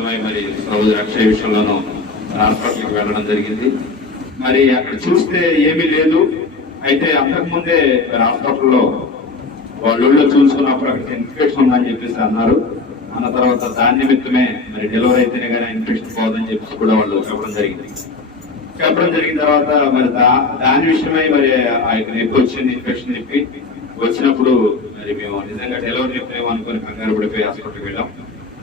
నిమిత్తమై మరి సహోదరు అక్షయ విషయంలోనూ హాస్పిటల్కి వెళ్ళడం జరిగింది. మరి అక్కడ చూస్తే ఏమీ లేదు. అయితే అంతకుముందే హాస్పిటల్లో వాళ్ళు చూసుకున్నప్పుడు అక్కడ ఇన్ఫెక్షన్ ఉందని చెప్పేసి అన్నారు. అన్న తర్వాత దాని నిమిత్తమే మరి డెలివరీ అయితేనే కానీ ఇన్ఫెక్షన్ పోదని చెప్పేసి కూడా వాళ్ళు చెప్పడం జరిగిన తర్వాత మరి దాని విషయమై మరి ఆ యొక్క నొప్పి వచ్చింది, ఇన్ఫెక్షన్ నొప్పి వచ్చినప్పుడు మరి మేము నిజంగా డెలివరీ నొప్పి అనుకుని కంగారు పడిపోయి హాస్పిటల్కి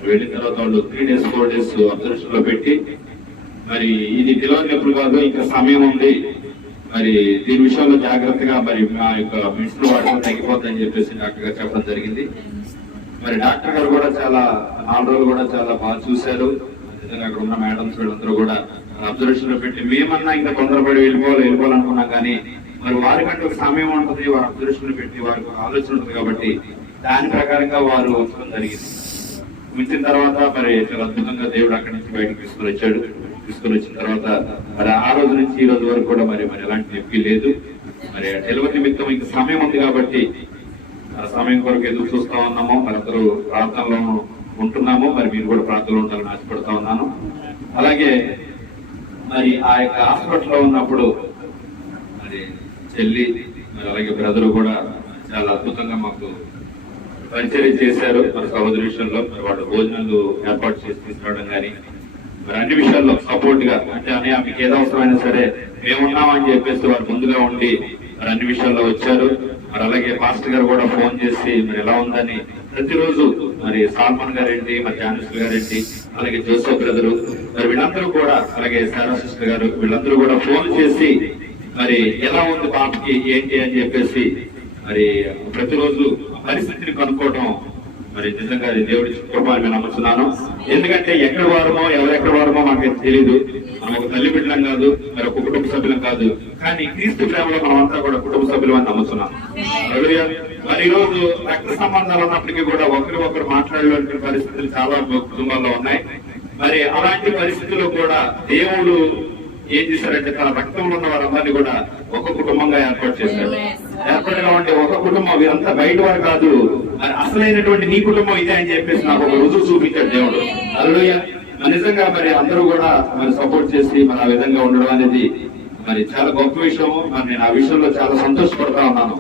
వెళ్ళిన తర్వాత వాళ్ళు 3 days 4 days అబ్జర్వేషన్ లో పెట్టి మరి ఇది డెలివరీ నొప్పులు కాదు, ఇంకా సమయం ఉంది, మరి దీని విషయంలో జాగ్రత్తగా మరి మా యొక్క మెడిసిన్ వాడడం తగ్గిపోతుందని చెప్పేసి డాక్టర్ గారు చెప్పడం జరిగింది. మరి డాక్టర్ గారు కూడా చాలా 4 రోజులు కూడా చాలా బాగా చూశారు. నిజంగా అక్కడ ఉన్న మేడమ్స్ వీళ్ళందరూ కూడా అబ్జర్వేషన్ లో పెట్టి మేమన్నా ఇంకా తొందరపడి వెళ్ళిపోవాలనుకున్నాం కానీ మరి వారికంటే ఒక సమయం ఉంటుంది, వారు అబ్జర్వేషన్ లో పెట్టి వారికి ఆలోచన ఉంటుంది కాబట్టి దాని ప్రకారంగా వారు ఉంచడం జరిగింది. ఉంచిన తర్వాత మరి చాలా అద్భుతంగా దేవుడు అక్కడి నుంచి బయటకు తీసుకుని వచ్చిన తర్వాత మరి ఆ రోజు నుంచి ఈ రోజు వరకు కూడా మరి ఎలాంటి నొప్పి లేదు. మరి డెలివరీ నిమిత్తం ఇంకా సమయం ఉంది కాబట్టి ఆ సమయం కొరకు ఎదురు చూస్తా ఉన్నాము. మరి అందరూ ప్రార్థనలో ఉంటున్నాము. మరి మీరు కూడా ప్రార్థనలో ఉండాలని ఆశపడతా ఉన్నాను. అలాగే మరి ఆ యొక్క హాస్పిటల్లో ఉన్నప్పుడు మరి చెల్లి మరి అలాగే బ్రదరు కూడా చాలా అద్భుతంగా మాకు పరిచయం చేశారు. మరి సహోదరి విషయంలో మరి వాళ్ళు భోజనాలు ఏర్పాటు చేసి తీసుకురావడం కానీ మరి అన్ని విషయాల్లో సపోర్ట్ గా, అంటే అని మీకు ఏదో అవసరమైనా సరే మేమున్నామని చెప్పేసి వారు ముందుగా ఉండి మరి అన్ని విషయాల్లో వచ్చారు. మరి అలాగే పాస్టర్ గారు కూడా ఫోన్ చేసి మరి ఎలా ఉందని ప్రతిరోజు మరి సాల్మన్ గారేంటి, మరి జానిస్టర్ గారేంటి, అలాగే జోసెఫ్ బ్రదరు మరి వీళ్ళందరూ కూడా, అలాగే సారా సిస్టర్ గారు వీళ్ళందరూ కూడా ఫోన్ చేసి మరి ఎలా ఉంది పాపకి ఏంటి అని చెప్పేసి మరి ప్రతిరోజు పరిస్థితిని కనుక్కోవడం మరి నిజంగా దేవుడి కృపని నేను నమ్ముతున్నాను. ఎందుకంటే ఎక్కడ వారమో ఎవరెక్కడ వారమో మాకు తెలియదు. మనం ఒక తల్లి బిడ్డలం కాదు, మరి ఒక కుటుంబ సభ్యులం కాదు, కానీ క్రీస్తు ప్రేమలో మనం అంతా కూడా కుటుంబ సభ్యులు అని నమ్ముతున్నాం. మరి ఈ రోజు రక్త సంబంధాలు ఉన్నప్పటికీ కూడా ఒకరు మాట్లాడలేని పరిస్థితులు చాలా కుటుంబాల్లో ఉన్నాయి. మరి అలాంటి పరిస్థితుల్లో కూడా దేవుడు ఏం చేశారంటే తన రక్తంలో ఉన్న వారందరినీ కూడా ఒక కుటుంబంగా ఏర్పాటు చేశారు. ఏర్పాటుగా ఉంటే ఒక కుటుంబం, వీరంతా బయట వారు కాదు, మరి అసలైనటువంటి నీ కుటుంబం ఇదే అని చెప్పేసి నాకు ఒక రుజువు చూపించాడు దేవుడు. హల్లెలూయా. నిజంగా మరి అందరూ కూడా మరి సపోర్ట్ చేసి మరి ఆ విధంగా ఉండడం అనేది మరి చాలా గొప్ప విషయం. మరి నేను ఆ విషయంలో చాలా సంతోషపడతా ఉన్నాను.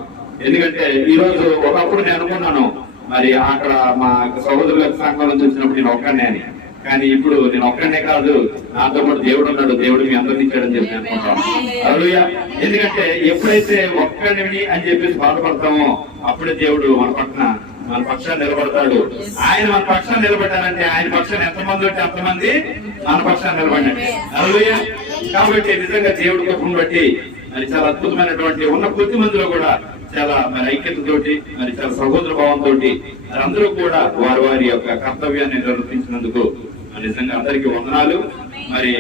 ఎందుకంటే ఈ రోజు ఒకప్పుడు నేను అనుకున్నాను మరి అక్కడ మా సహోదరుల సంఘం నుంచి వచ్చినప్పుడు నేను ఒక్కనే అని, కానీ ఇప్పుడు నేను ఒక్కనే కాదు, నాతో పాటు దేవుడు ఉన్నాడు, దేవుడు మీ అందరినీ ఇచ్చాడని చెప్పి అనుకుంటాను. హల్లెలూయా. ఎందుకంటే ఎప్పుడైతే ఒక్కడిని అని చెప్పేసి బాధపడతామో అప్పుడే దేవుడు మన పక్షాన్ని నిలబడతాడు. ఆయన మన పక్షాన్ని నిలబడ్డానంటే ఆయన పక్షాన్ని ఎంతమంది ఉంటే అంతమంది మన పక్షాన్ని నిలబడ్డాడు. హల్లెలూయా. కాబట్టి నిజంగా దేవుడి కృపను బట్టి మరి చాలా అద్భుతమైనటువంటి ఉన్న కొద్ది మందిలో కూడా చాలా మరి ఐక్యతతోటి మరి చాలా సహోదర భావంతో మరి అందరూ కూడా వారి యొక్క కర్తవ్యాన్ని నిర్వర్తించినందుకు నిజంగా అందరికీ వందనాలు. మరి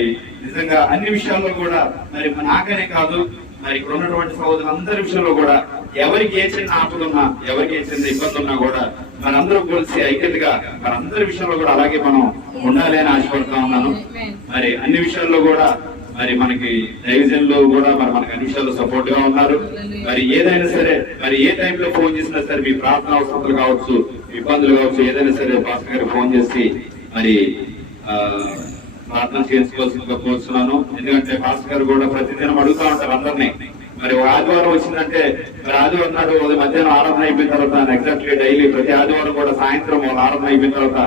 నిజంగా అన్ని విషయాల్లో కూడా మరి నాకనే కాదు, మరి ఇక్కడ ఉన్నటువంటి సహోదరులందరి విషయంలో కూడా ఎవరికి ఏ చిన్న ఆపదున్నా, ఎవరికి ఏ చిన్న ఇబ్బంది ఉన్నా కూడా మరి అందరూ కలిసి ఐక్యతగా మరి అందరి విషయంలో కూడా అలాగే మనం ఉండాలి అని ఆశపడుతా ఉన్నాను. మరి అన్ని విషయాల్లో కూడా మరి మనకి దైవజనులు కూడా మరి మనకి అన్ని విషయాల్లో సపోర్ట్ గా ఉన్నారు. మరి ఏదైనా సరే మరి ఏ టైంలో ఫోన్ చేసినా సరే మీ ప్రార్థన అవసరాలు కావచ్చు, ఇబ్బందులు కావచ్చు, ఏదైనా సరే పాస్టర్ గారికి ఫోన్ చేసి మరి ప్రార్థన చేసుకోవాల్సిందిగా కోరుతున్నాను. ఎందుకంటే పాస్టర్ గారు కూడా ప్రతిదినం అడుగుతా ఉంటారు అందరినీ. మరి ఆదివారం వచ్చిందంటే మరి ఆదివారం నాడు మధ్యాహ్నం ఆరాధన అయిపోయిన తర్వాత ఎగ్జాక్ట్లీ డైలీ ప్రతి ఆదివారం కూడా సాయంత్రం వాళ్ళ ఆరాధన అయిపోయిన తర్వాత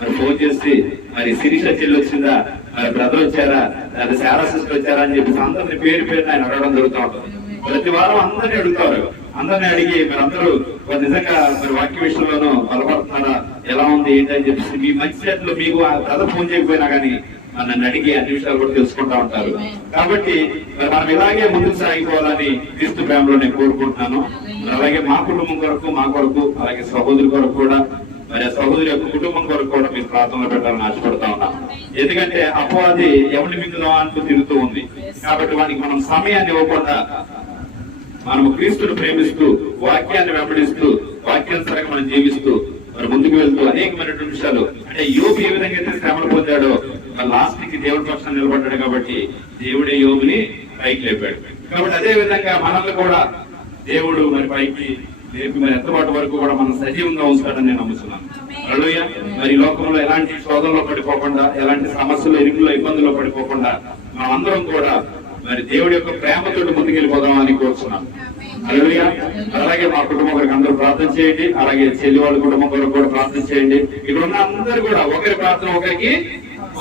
మరి ఫోన్ చేసి మరి శిరీష చెల్లి వచ్చిందా, మరి బ్రదర్ వచ్చారా, లేదా శారా సిస్టర్ వచ్చారా అని చెప్పి అందరిని పేరు ఆయన అడగడం జరుగుతూ ఉంటుంది. ప్రతి వారం అందరినీ అడుగుతారు. అందరినీ అడిగి మరి అందరూ నిజంగా మరి వాక్య విషయంలోనూ బలపడుతున్నారా, ఎలా ఉంది ఏంటి అని చెప్పేసి మీ మంచి చేతిలో మీకు బ్రదర్ ఫోన్ చేయకపోయినా కానీ నన్ను అడిగి అన్ని విషయాలు కూడా తెలుసుకుంటా ఉంటారు. కాబట్టి మరి మనం ఇలాగే ముందుకు సాగిపోవాలని క్రీస్తు ప్రేమలో నేను కోరుకుంటున్నాను. అలాగే మా కుటుంబం కొరకు, మా కొరకు, అలాగే సహోదరు కొరకు కూడా, మరి సహోదరి యొక్క కుటుంబం కొరకు కూడా మీరు ప్రార్థనలు పెట్టాలని ఆశపడతా ఉన్నాం. ఎందుకంటే అపవాది ఎవరిని మింగుదా అంటూ తిరుగుతూ ఉంది. కాబట్టి వానికి మనం సమయాన్ని ఇవ్వకుండా మనము క్రీస్తును ప్రేమిస్తూ, వాక్యాన్ని వెంబడిస్తూ, వాక్యానుసారంగా మనం జీవిస్తూ మరి ముందుకు వెళ్తూ అనేకమైనటువంటి విషయాలు, అంటే యోబు ఏ విధంగా అయితే శ్రమలు పొందాడో మరి లాస్ట్ కి దేవుడి పక్షాన్ని నిలబడ్డాడు కాబట్టి దేవుడే యోబుని పైకి లేపాడు. కాబట్టి అదే విధంగా మనల్ని కూడా దేవుడు మరి పైకి లేపి మరి ఎంతపాటి వరకు కూడా మనం సజీవంగా ఉంచుతాడని నేను నమ్ముతున్నాను. హల్లెలూయా. మరి లోకంలో ఎలాంటి శోధనలో పడిపోకుండా, ఎలాంటి సమస్యలు, ఇరుకులో, ఇబ్బందుల్లో పడిపోకుండా మనం అందరం కూడా మరి దేవుడి యొక్క ప్రేమతో ముందుకెళ్ళిపోదామని కోరుతున్నాను. హల్లెలూయా. అలాగే మా కుటుంబం కొరకు అందరూ ప్రార్థన చేయండి. అలాగే చెల్లి వాళ్ళ కుటుంబం కొరకు కూడా ప్రార్థన చేయండి. ఇక్కడ ఉన్న అందరూ కూడా ఒకరి ప్రార్థన ఒకరికి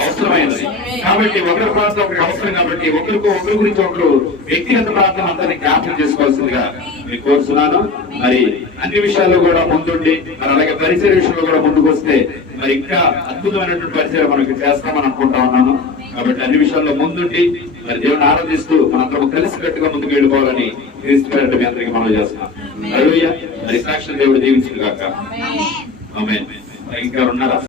అవసరమైనది కాబట్టి, ఒకరి ప్రార్థన ఒకరికి అవసరం కాబట్టి ఒకరి గురించి ఒకరు వ్యక్తిగత ప్రార్థన అందరినీ జ్ఞాపకం చేసుకోవాల్సిందిగా మీకు కోరుతున్నాను. మరి అన్ని విషయాల్లో కూడా ముందుండి, మరి అలాగే పరిచయ విషయంలో కూడా ముందుకు వస్తే మరి ఇంకా అద్భుతమైనటువంటి పరిచయం మనకి చేస్తామని అనుకుంటా ఉన్నాను. కాబట్టి అన్ని విషయాల్లో ముందుండి మరి దేవుని ఆరాధిస్తూ మనందరం కలిసికట్టుగా ముందుకు వెళ్ళిపోవాలని క్రీస్తు పేరిట మీ అందరికీ మనం చేస్తున్నాం. హల్లెలూయా. మరి సాక్షి దేవుడు దీవించును గాక. ఆమేన్. ఇంకా ఉన్నారా?